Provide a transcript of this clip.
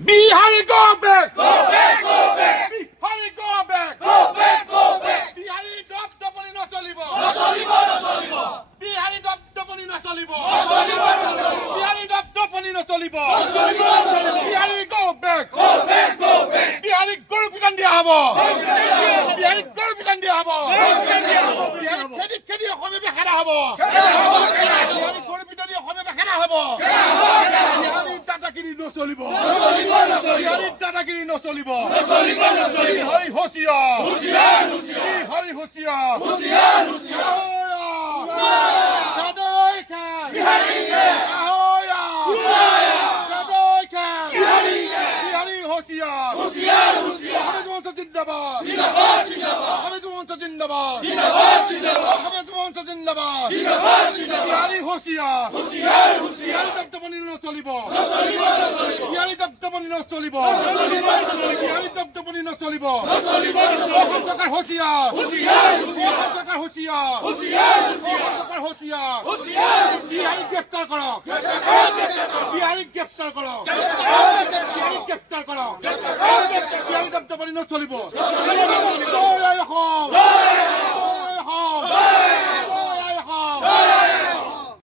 Bihari, go back! Go back, go back! Bihari, go back! Go back, go back! Bihari, dপনি নচলিব! নচলিব, নচলিব! Bihari, দপনি নচলিব! নচলিব, নচলিব! Bihari, দপনি নচলিব! নচলিব, নচলিব! Bihari, go back! Go back, go back! Bihari, গৰু পিটান দিয়া হ'ব! Bihari, গৰু পিটান দিয়া হ'ব! Bihari, খেদি অসমীয়া বেখাৰা হ'ব! Bihari, গৰু পিটান অসমীয়া বেখাৰা হ'ব! Bihari, দাদাগিৰি নচলিব! নচলিব, নচলিব! Bihari, দাদাগিৰি নচলিব! নচলিব, নচলিব! Bihari, হুঁচিয়াৰ! হুঁচিয়াৰ, হুঁচিয়াৰ! Bihari, হুঁচিয়াৰ! হুঁচিয়াৰ, হুঁচিয়াৰ! হুঁচিয়াৰ, হুঁচিয়াৰ! জিন্দাবাদ জিন্দাবাদ, জিন্দাবাদ! জিন্দাবাদ জিন্দাবাদ, জিন্দাবাদ! জিন্দাবাদ জিন্দাবাদ, জিন্দাবাদ! বিহাৰী হুঁচিয়াৰ হুঁচিয়াৰ, হুঁচিয়াৰ! দপদপনি নচলিব নচলিব, নচলিব! বিহাৰী দপদপনি নচলিব নচলিব, নচলিব! বিহাৰী দপদপনি নচলিব নচলিব, নচলিব! অসম চৰকাৰ হুঁচিয়াৰ হুঁচিয়াৰ, হুঁচিয়াৰ! অসম চৰকাৰ হুঁচিয়াৰ হুঁচিয়াৰ, অসম হুঁচিয়াৰ! চৰকাৰ হুঁচিয়াৰ হুঁচিয়াৰ, বিহাৰীক গ্ৰেপ্তাৰ কৰক বিহাৰীক গ্ৰেপ্তাৰ কৰক বিহাৰীক গ্ৰেপ্তাৰ কৰক বিহাৰী দপদপনি নচলিব জয় অসম